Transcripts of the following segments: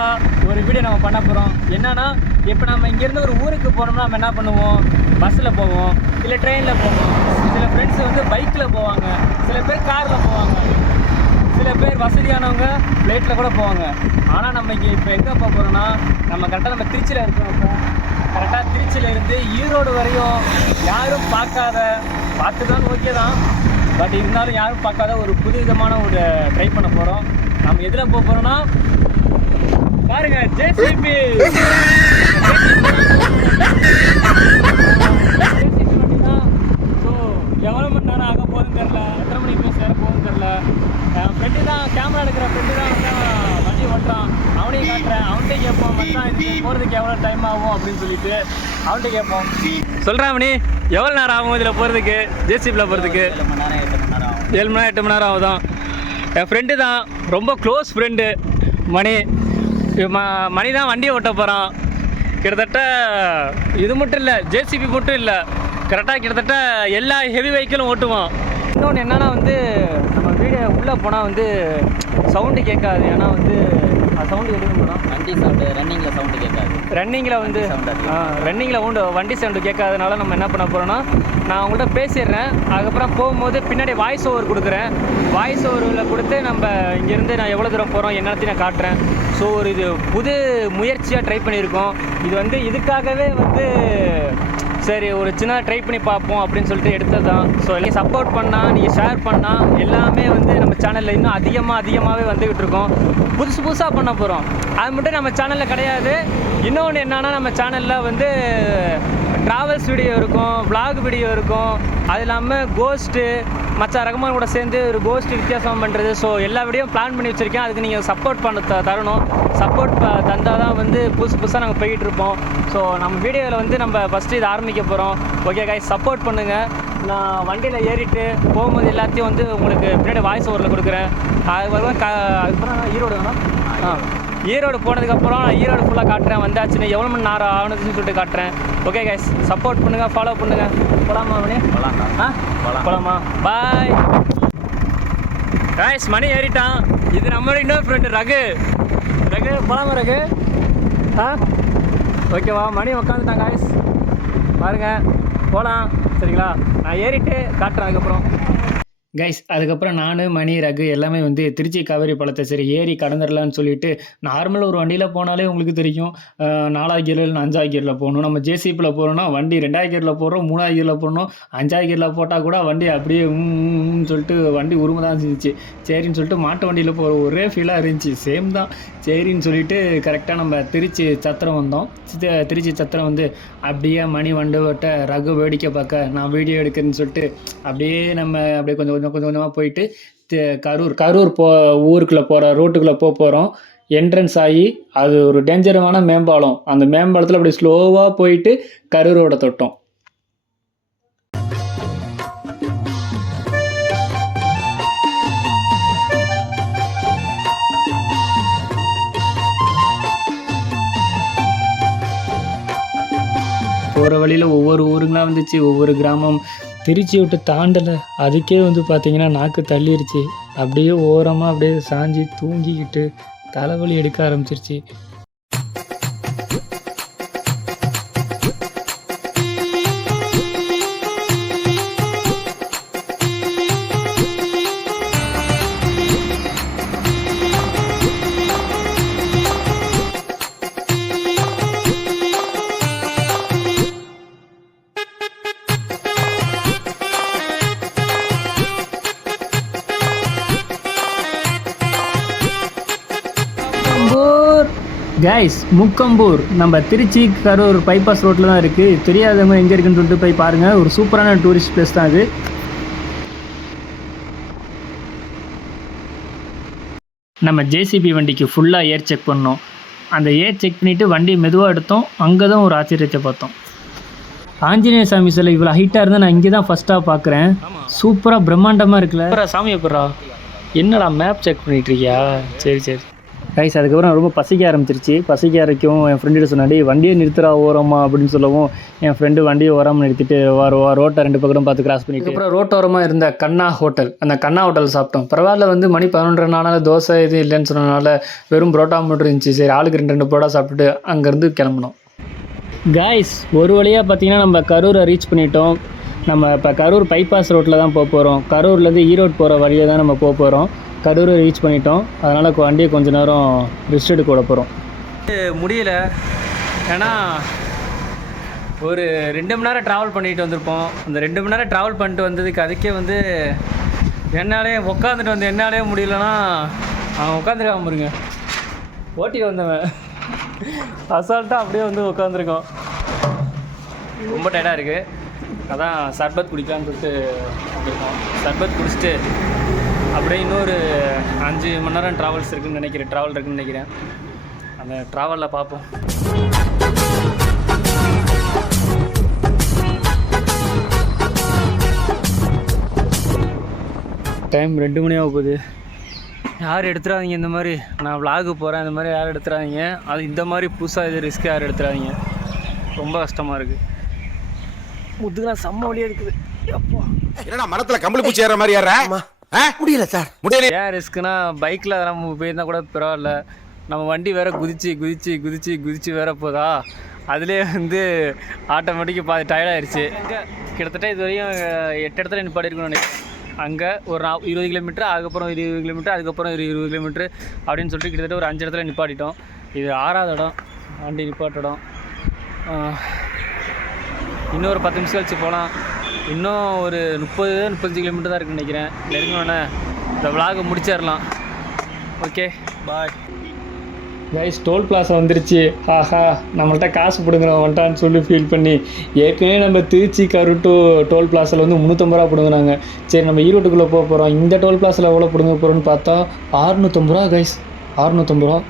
ஒரு ஒரு வீடியோ நம்ம பண்ண போகிறோம் என்னென்னா இப்போ நம்ம இங்கேருந்து ஒரு ஊருக்கு போனோம்னா நம்ம என்ன பண்ணுவோம்? பஸ்ஸில் போவோம். இல்லை ட்ரெயினில் போவோம். சில ஃப்ரெண்ட்ஸ் வந்து பைக்கில் போவாங்க. சில பேர் காரில் போவாங்க. சில பேர் வசதியானவங்க ஃப்ளைட்டில் கூட போவாங்க. ஆனால் நம்ம இங்கே இப்போ எங்கே போக போகிறோம்னா நம்ம கரெக்டாக நம்ம திருச்சியில் இருக்கோம் இப்போ கரெக்டாக திருச்சியில் இருந்து ஈரோடு வரையும் யாரும் பார்க்காத பார்த்துதான் ஓகே தான். பட் இருந்தாலும் யாரும் பார்க்காத ஒரு புது விதமான ஒரு ட்ரை பண்ண போகிறோம் நம்ம எதில் போக போகிறோம்னா பாருங்க ஜேசிபி எவ்வளோ மணி நேரம் ஆக போகுதுன்னு தெரில எத்தனை மணிக்கு போய் சேர போகுதுன்னு தெரில என் ஃப்ரெண்டு தான் கேமரா எடுக்கிற ஃப்ரெண்டு தான் வந்து வண்டி ஓட்டுறான். அவனையும் காட்டுறேன். அவன்கிட்ட கேட்போம் மச்சான் இதுக்கு போகிறதுக்கு எவ்வளோ டைம் ஆகும்? அப்படின்னு சொல்லிட்டு அவன்கிட்ட கேட்போம். சொல்கிறான் மணி எவ்வளோ நேரம் ஆகும் இதில் போகிறதுக்கு ஜேசிபியில் போகிறதுக்கு ஏழு மணி நேரம் எட்டு மணி நேரம் ஆகும். ஏழு மணி நேரம் எட்டு மணி நேரம் ஆகுதான். என் ஃப்ரெண்டு தான் ரொம்ப க்ளோஸ் ஃப்ரெண்டு மணி ம- மணி தான் வண்டியை ஓட்ட போகிறான் கிட்டத்தட்ட இது மட்டும் இல்லை ஜேசிபி மட்டும் இல்லை. கரெக்டாக கிட்டத்தட்ட எல்லா ஹெவி வெஹிக்கிளும் ஓட்டுவோம் இன்னொன்று என்னன்னா வந்து நம்ம வீடு உள்ளே போனால் வந்து சவுண்டு கேட்காது. ஏன்னா வந்து சவுண்டு எதுவும் போனால் வண்டி சவுண்டு ரன்னிங்கில் சவுண்டு கேட்காது. ரன்னிங்கில் வந்து. ரன்னிங்கில் உண்டு வண்டி சவுண்டு கேட்காதனால நம்ம என்ன பண்ண போகிறோம்னா நான் உங்கள்கிட்ட பேசிடுறேன். அதுக்கப்புறம் போகும்போது பின்னாடி வாய்ஸ் ஓவர் கொடுக்குறேன். வாய்ஸ் ஓவரில் கொடுத்து நம்ம இங்கேருந்து நான் எவ்வளோ தூரம் போகிறோம் என்னத்தையும் நான் காட்டுறேன். ஸோ ஒரு இது புது முயற்சியாக ட்ரை பண்ணியிருக்கோம். இது வந்து இதுக்காகவே வந்து சரி ஒரு சின்ன ட்ரை பண்ணி பார்ப்போம் அப்படின்னு சொல்லிட்டு எடுத்தது தான் ஸோ நீங்கள் சப்போர்ட் பண்ணால் நீங்கள் ஷேர் பண்ணால் எல்லாமே வந்து நம்ம சேனலில் இன்னும் அதிகமாக அதிகமாகவே வந்துக்கிட்டு இருக்கோம். புதுசு புதுசாக பண்ண போகிறோம் அது மட்டும் நம்ம சேனலில் கிடையாது. இன்னொன்று என்னன்னா நம்ம சேனலில் வந்து ட்ராவல்ஸ் வீடியோ இருக்கும் vlog வீடியோ இருக்கும். அது இல்லாமல் கோஸ்ட்டு மற்ற ரகுமான் கூட சேர்ந்து ஒரு கோஸ்ட் வித்தியாசம் பண்ணுறது ஸோ எல்லா வீடியோ பிளான் பண்ணி வச்சுருக்கேன். அதுக்கு நீங்கள் சப்போர்ட் பண்ண த தரணும். சப்போர்ட் தந்தால் தான் வந்து புதுசு புதுசாக நாங்கள் போய்கிட்டு இருப்போம். ஸோ நம்ம வீடியோவில் வந்து நம்ம ஃபஸ்ட்டு இதை ஆரம்பிக்க போகிறோம் ஓகே காய் சப்போர்ட் பண்ணுங்கள் நான் வண்டியில் ஏறிட்டு போகும்போது எல்லாத்தையும் வந்து உங்களுக்கு பின்னாடி வாய்ஸ் ஓவரில் கொடுக்குறேன். அதுக்கப்புறம் க அதுக்கப்புறம் ஈரோடு வேணும். ஆ. ஈரோடு போனதுக்கப்புறம் நான் ஈரோடு ஃபுல்லாக காட்டுறேன். வந்தாச்சுன்னு எவ்வளோ மணி நேரம் ஆனதுன்னு சொல்லிட்டு காட்டுறேன். ஓகே கைஸ் சப்போர்ட் பண்ணுங்கள் ஃபாலோ பண்ணுங்கள் போலாமா மணி? போகலாம் ஆ? போலாம். போலாமா? பாய் கைஸ் மணி ஏறிட்டான். இது நம்மளோட இன்னொரு ஃப்ரெண்டு ரகு. ரகு போலாமா ரகு? ஆ? ஓகேவா மணி உக்காந்துட்டான் கைஸ் பாருங்க. போகலாம் சரிங்களா? நான் ஏறிட்டு காட்டுறேன் அதுக்கப்புறம். கைஸ் அதுக்கப்புறம் நான் மணி ரகு எல்லாமே வந்து திருச்சி காவேரி பழத்தை சரி ஏறி கடந்துடலான்னு சொல்லிட்டு நார்மல் ஒரு வண்டியில் போனாலே உங்களுக்கு தெரியும். நாலாவது கியரில் அஞ்சாவது கியரில் போகணும். நம்ம ஜேசிபியில் போகிறோம்னா வண்டி ரெண்டாவது கியரில் போடுறோம் மூணாவது கியரில் போடணும் அஞ்சாவது கியரில் போட்டால் கூட வண்டி அப்படியே சொல்லிட்டு வண்டி உருமை தான் இருந்துச்சு சரின்னு சொல்லிட்டு மாட்டு வண்டியில் போகிற ஒரே ஃபீலாக இருந்துச்சு. சேம் தான். சரின்னு சொல்லிட்டு கரெக்டாக நம்ம திருச்சி சத்திரம் வந்தோம். திருச்சி சத்திரம் வந்து அப்படியே மணி வண்டு வட்ட ரகு வேடிக்கை பார்க்க நான் வீடியோ எடுக்கிறேன்னு சொல்லிட்டு அப்படியே நம்ம அப்படியே கொஞ்சம் கொஞ்சம் கொஞ்சம் கொஞ்சமாக போயிட்டு கரூர் கரூர் போ ஊருக்குள்ளே போகிற ரோட்டுக்குள்ளே போக போகிறோம் என்ட்ரன்ஸ் ஆகி அது ஒரு டேஞ்சரமான மேம்பாலம். அந்த மேம்பாலத்தில் அப்படி ஸ்லோவாக போயிட்டு கரூரோட தொட்டோம். போகிற வழியில் ஒவ்வொரு ஊருங்களாக வந்துச்சு. ஒவ்வொரு கிராமம் திருச்சி விட்டு தாண்டலை. அதுக்கே வந்து பார்த்திங்கன்னா நாக்கு தள்ளிருச்சு. அப்படியே ஓரமாக அப்படியே சாஞ்சி தூங்கிக்கிட்டு தலைவலி எடுக்க ஆரம்பிச்சிருச்சு. கைஸ் முக்கம்பூர். நம்ம திருச்சி கரூர் பைபாஸ் ரோட்டில் தான் இருக்குது தெரியாதவங்க எங்கே இருக்குன்னு சொல்லிட்டு போய் பாருங்கள் ஒரு சூப்பரான டூரிஸ்ட் பிளேஸ் தான் அது. நம்ம ஜேசிபி வண்டிக்கு ஃபுல்லாக ஏர் செக் பண்ணோம். அந்த ஏர் செக் பண்ணிவிட்டு வண்டி மெதுவாக எடுத்தோம். அங்கே தான் ஒரு ஆச்சரியத்தை பார்த்தோம். ஆஞ்சநேய சாமி சிலை இவ்வளோ ஹைட்டாக இருந்தால் நான் இங்கே தான் ஃபஸ்ட்டாக பார்க்குறேன். சூப்பராக பிரம்மாண்டமாக இருக்குல்ல. சாமி எப்படா என்னடா மேப் செக் பண்ணிகிட்ருக்கியா சரி சரி. கைஸ் அதுக்கப்புறம் ரொம்ப பசிக்க ஆரம்பிச்சிருச்சு. பசிக்க ஆரம்பிக்கவும் என் ஃப்ரெண்டு சொன்னாடி வண்டியை நிறுத்துறா ஓரமா அப்படின்னு சொல்லவும் என் ஃப்ரெண்டு வண்டியை ஓரமாக நிறுத்திட்டு வா ரோட்டை ரெண்டு பக்கம் பார்த்து கிராஸ் பண்ணிட்டு. அப்புறம் ரோட்டோரமாக இருந்த கண்ணா ஹோட்டல் அந்த கண்ணா ஹோட்டல் சாப்பிட்டோம். பரவாயில்ல வந்து மணி பதினொன்றரை நாளால தோசை எதுவும் இல்லைன்னு சொன்னனால வெறும் புரோட்டா மட்டும் இருந்துச்சு. சரி ஆளுக்கு ரெண்டு ரெண்டு புரோட்டா சாப்பிட்டுட்டு அங்கேருந்து கிளம்புனோம். காய்ஸ் ஒரு வழியாக பார்த்தீங்கன்னா நம்ம கரூரை ரீச் பண்ணிட்டோம். நம்ம இப்போ கரூர் பைபாஸ் ரோட்டில் தான் போக போகிறோம் கரூர்லேருந்து ஈரோடு போகிற வழியை தான் நம்ம போக போகிறோம் கரூரை ரீச் பண்ணிட்டோம். அதனால் வண்டியை கொஞ்ச நேரம் ரெஸ்ட் எடுக்க விட போகிறோம் முடியல. ஏன்னா ஒரு ரெண்டு மணி நேரம் ட்ராவல் பண்ணிட்டு வந்திருப்போம். அந்த ரெண்டு மணி நேரம் ட்ராவல் பண்ணிட்டு வந்ததுக்கு அதுக்கே வந்து என்னாலே உட்காந்துட்டு வந்து என்னாலே முடியலன்னா அவன் உட்காந்துருக்காம பாருங்க. ஓட்டி வந்தவன். அசால்ட்டாக அப்படியே வந்து உட்காந்துருக்கோம் ரொம்ப டயர்டாக இருக்குது அதான் சர்பத் குடிக்கலான்னு சொல்லிட்டு சர்பத் குடிச்சிட்டு அப்படியே இன்னொரு அஞ்சு மணி நேரம் ட்ராவல்ஸ் இருக்குன்னு நினைக்கிறேன். ட்ராவல் இருக்குன்னு நினைக்கிறேன். அந்த ட்ராவலில் பார்ப்போம். டைம் ரெண்டு மணி ஆக போகுது. யார் எடுத்துடாதீங்க இந்த மாதிரி. நான் விலாகு போகிறேன் இந்த மாதிரி யாரும் எடுத்துடாதீங்க அது இந்த மாதிரி புதுசாக இது ரிஸ்க் யாரும் எடுத்துடாதீங்க ரொம்ப கஷ்டமாக இருக்குது முதுகுலாம் செம்ம வழியாக இருக்குது. அப்பா என்னடா மரத்துல கம்பளி பூச்சி ஏற மாதிரி ஏற முடியல சார். முடியல. ஏன் ரிஸ்க்குனா பைக்கில் நம்ம போயிருந்தா கூட பரவாயில்ல. நம்ம வண்டி வேற குதிச்சு குதிச்சு குதிச்சு குதிச்சு வேற போதா? அதுலேயே வந்து ஆட்டோமேட்டிக்காக பாதி டயர்டாயிருச்சு கிட்டத்தட்ட இது வரையும் எட்டு இடத்துல நிப்பாட்டிருக்கணும்னு நினைக்கிறேன். அங்கே ஒரு நா இருபது கிலோமீட்டர் அதுக்கப்புறம் ஒரு இருபது கிலோமீட்டர் அதுக்கப்புறம் ஒரு இருபது கிலோமீட்டர் அப்படின்னு சொல்லிட்டு கிட்டத்தட்ட ஒரு அஞ்சு இடத்துல நிப்பாட்டிட்டோம். இது ஆறாவது இடம். வண்டி நிப்பாட்ட இடம். ஒரு பத்து நிமிஷம் கழிச்சு போகலாம் இன்னும் ஒரு முப்பது முப்பத்தஞ்சு கிலோமீட்டர் தான் இருக்குன்னு நினைக்கிறேன். நெருங்கணும்னே இந்த விலாகை முடிச்சிடலாம். Okay bye guys toll plaza வந்துருச்சு. ஆஹா நம்மள்ட்ட காசு பிடுங்குறோம் வந்துட்டான்னு சொல்லி ஃபீல் பண்ணி ஏற்கனவே நம்ம திருச்சி கருட்டு டோல் பிளாஸில் வந்து முந்நூற்றம்பது ரூபா பிடுங்குறாங்க சரி நம்ம ஈரோட்டுக்குள்ளே போக போகிறோம் இந்த டோல் பிளாஸில் எவ்வளோ பிடுங்க போகிறோன்னு பார்த்தா அறுநூற்றம்பது ரூபா கைஸ் அறுநூற்றம்பது ரூபா.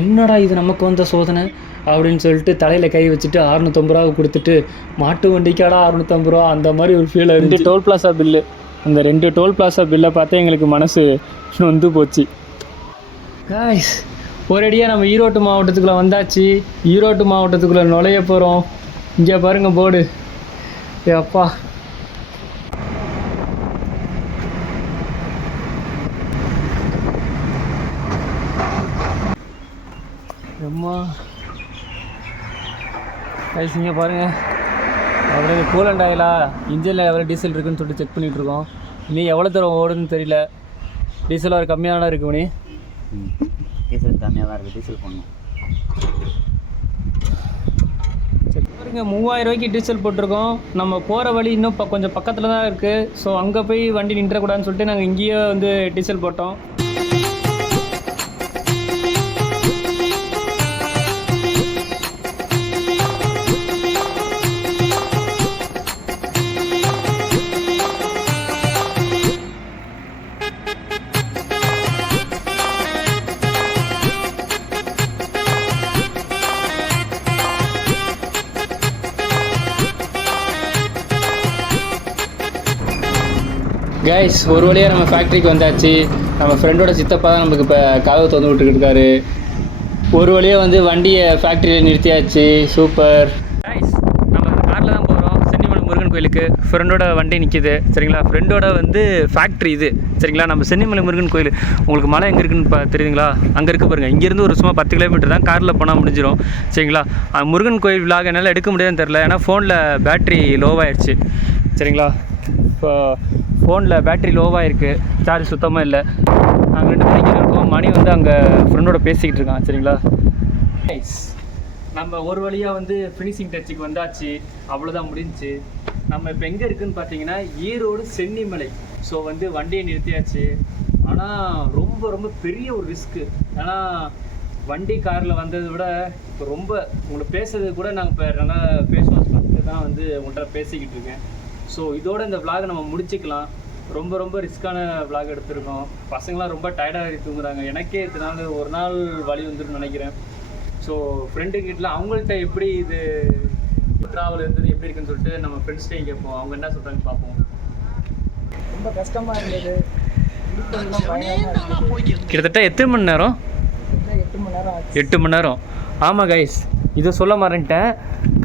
என்னடா இது நமக்கு வந்த சோதனை? அப்படின்னு சொல்லிட்டு தலையில் கை வச்சுட்டு அறுநூற்றம்பது ரூபா கொடுத்துட்டு மாட்டு வண்டிக்காடா அறுநூற்றம்பது ரூபா? அந்த மாதிரி ஒரு ஃபீல் ரெண்டு டோல் பிளாஸா பில்லு அந்த ரெண்டு டோல் பிளாஸா பில்லை பார்த்தா எங்களுக்கு மனசு நொந்து போச்சு. காய்ஸ் ஒரேடியாக நம்ம ஈரோட்டு மாவட்டத்துக்குள்ளே வந்தாச்சு. ஈரோட்டு மாவட்டத்துக்குள்ளே நுழைய போகிறோம் இங்கே பாருங்க போர்டு ஏ அப்பா. அம்மா. கைஸ் இங்கே பாருங்கள் அப்படியே கூலண்ட் ஆயிலா இன்ஜினில் எவ்வளோ டீசல் இருக்குன்னு சொல்லிட்டு செக் பண்ணிகிட்டு இருக்கோம். இனி எவ்வளோ தூரம் ஓடுன்னு தெரியல. டீசல் ஒரு கம்மியான இருக்கு மணி? டீசல் கம்மியாக தான் இருக்குது டீசல் போடணும் பாருங்க. மூவாயிரம் ரூபாய்க்கு டீசல் போட்டிருக்கோம். நம்ம போகிற வழி இன்னும் கொஞ்சம் பக்கத்தில் தான் இருக்குது ஸோ அங்கே போய் வண்டி நின்றக்கூடாதுன்னு சொல்லிட்டு நாங்கள் இங்கேயே வந்து டீசல் போட்டோம். கைஸ் ஒரு வழியாக நம்ம ஃபேக்ட்ரிக்கு வந்தாச்சு. நம்ம ஃப்ரெண்டோட சித்தப்பா தான் நமக்கு இப்போ கதவு திறந்து விட்டுக்கிட்டு ஒரு வழியாக வந்து வண்டியை ஃபேக்ட்ரியில் நிறுத்தியாச்சு. சூப்பர் கைஸ் நம்ம காரில் தான் போகிறோம் சென்னிமலை முருகன் கோயிலுக்கு ஃப்ரெண்டோட வண்டி நிற்கிது சரிங்களா? ஃப்ரெண்டோட வந்து ஃபேக்ட்ரி இது. சரிங்களா? நம்ம சென்னிமலை முருகன் கோயில். உங்களுக்கு மலை எங்கே இருக்குன்னு பா தெரியுதுங்களா? அங்கே இருக்க பாருங்க. இங்கேருந்து ஒரு சும்மா பத்து கிலோமீட்டர் தான் காரில் போனால் முடிஞ்சிடும் சரிங்களா? முருகன் கோயில் விழாக என்னால் எடுக்க முடியாதுன்னு தெரில ஏன்னா ஃபோனில் பேட்ரி லோவாயிடுச்சு சரிங்களா? இப்போ ஃபோனில் பேட்ரி லோவாக இருக்குது சார்ஜ் சுத்தமாக இல்லை. நாங்கள் ரெண்டு பேரும் இங்கே இருக்கோம். மணி வந்து அங்கே ஃப்ரெண்டோட பேசிக்கிட்டு இருக்கான் சரிங்களா? நைஸ் நம்ம ஒரு வழியாக வந்து ஃபினிஷிங் டச்சுக்கு வந்தாச்சு. அவ்வளோதான் முடிஞ்சிச்சு நம்ம இப்போ எங்கே இருக்குதுன்னு பார்த்தீங்கன்னா ஈரோடு சென்னிமலை. ஸோ வந்து வண்டியை நிறுத்தியாச்சு. ஆனால் ரொம்ப ரொம்ப பெரிய ஒரு ரிஸ்க்கு ஏன்னா வண்டி காரில் வந்ததை விட இப்போ ரொம்ப உங்களை பேசுறது கூட நாங்கள் இப்போ நல்லா ஃபேஸ் வாஷ் பண்ணிட்டு தான் வந்து உங்கள்கிட்ட பேசிக்கிட்டு இருக்கேன். ஸோ இதோட இந்த vlog நம்ம முடிச்சுக்கலாம். ரொம்ப ரொம்ப ரிஸ்க்கான vlog எடுத்திருக்கோம். பசங்களாம் ரொம்ப டயர்டாக தூங்குறாங்க. எனக்கே இதனால ஒரு நாள் வழி வந்துருன்னு நினைக்கிறேன். ஸோ ஃப்ரெண்டுக்கிட்ட அவங்கள்ட்ட எப்படி இது ட்ராவல் இருந்தது எப்படி இருக்குன்னு சொல்லிட்டு நம்ம ஃப்ரெண்ட்ஸ்டையும் கேட்போம். அவங்க என்ன சொல்கிறாங்க பார்ப்போம். ரொம்ப கஷ்டமா இருந்தது. கிட்டத்தட்ட எத்தனை மணி நேரம். கிட்டத்தட்ட மணி நேரம் ஆச்சு எட்டு மணி நேரம். ஆமாம் கைஸ் இதை சொல்ல மறந்துட்டேன்.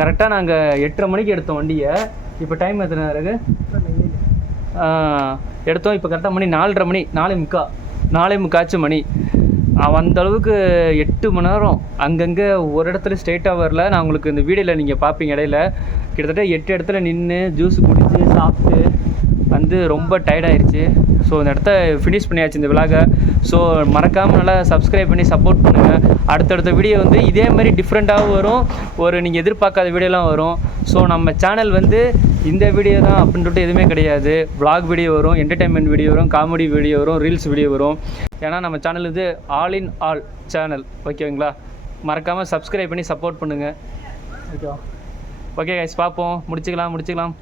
கரெக்டாக நாங்கள் எட்டரை மணிக்கு எடுத்தோம் வண்டியை இப்போ டைம் எத்தனை இருக்கு? எடுத்தோம். இப்போ கரெக்டாக மணி நாலரை மணி நாலே முக்கா நாலே முக்காச்சு மணி. அந்த அளவுக்கு எட்டு மணி நேரம் அங்கங்கே ஒரு இடத்துல ஸ்ட்ரெயிட்டாக வரல. நான் உங்களுக்கு இந்த வீடியோவில் நீங்கள் பார்ப்பீங்க இடையில. கிட்டத்தட்ட எட்டு இடத்துல நின்று ஜூஸ் குடித்து சாப்பிட்டு வந்து ரொம்ப டயர்டாயிருச்சு ஸோ இந்த இடத்த ஃபினிஷ் பண்ணியாச்சு இந்த விலாகை ஸோ மறக்காமல் நல்லா சப்ஸ்கிரைப் பண்ணி சப்போர்ட் பண்ணுங்கள் அடுத்தடுத்த வீடியோ வந்து இதே மாதிரி டிஃப்ரெண்ட்டாகவும் வரும். ஒரு நீங்கள் எதிர்பார்க்காத வீடியோலாம் வரும். ஸோ நம்ம சேனல் வந்து இந்த வீடியோ தான் அப்படின்ட்டு எதுவுமே கிடையாது. வ்ளாக் வீடியோ வரும் என்டர்டைன்மெண்ட் வீடியோ வரும் காமெடி வீடியோ வரும் ரீல்ஸ் வீடியோ வரும். ஏன்னா நம்ம சேனல் இது ஆல் இன் ஆல் சேனல் ஓகேங்களா மறக்காமல் சப்ஸ்கிரைப் பண்ணி சப்போர்ட் பண்ணுங்கள் ஓகேவா ஓகே கைஸ் பார்ப்போம். முடிச்சுக்கலாம் முடிச்சுக்கலாம்.